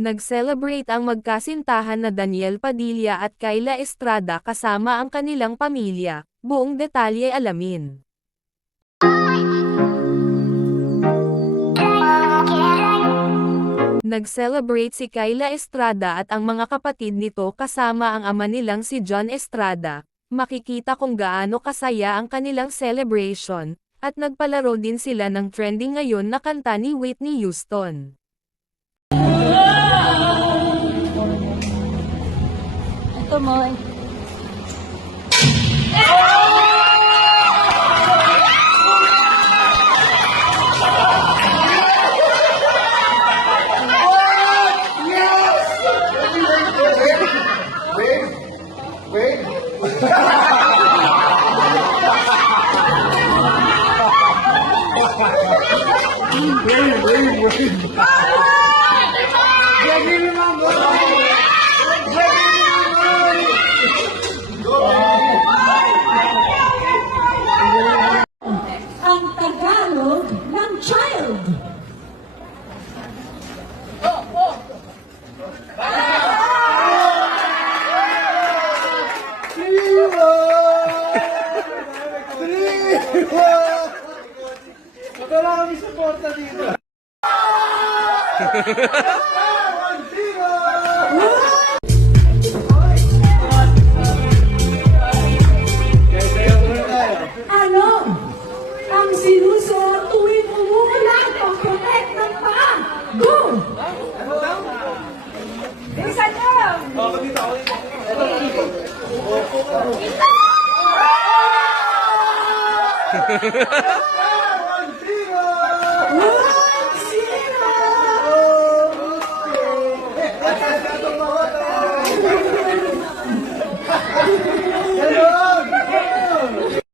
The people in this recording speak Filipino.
Nag-celebrate ang magkasintahan na Daniel Padilla at Kyla Estrada kasama ang kanilang pamilya. Buong detalye alamin. Nag-celebrate si Kyla Estrada at ang mga kapatid nito kasama ang ama nilang si John Estrada. Makikita kung gaano kasaya ang kanilang celebration, at nagpalaro din sila ng trending ngayon na kanta ni Whitney Houston. Ito mo. Ang Tagalog ng child. Wala kami suporta dito. Ano ang sinusuot tuwing umuulan pang protect ng paa? Go! Bilisan niyo!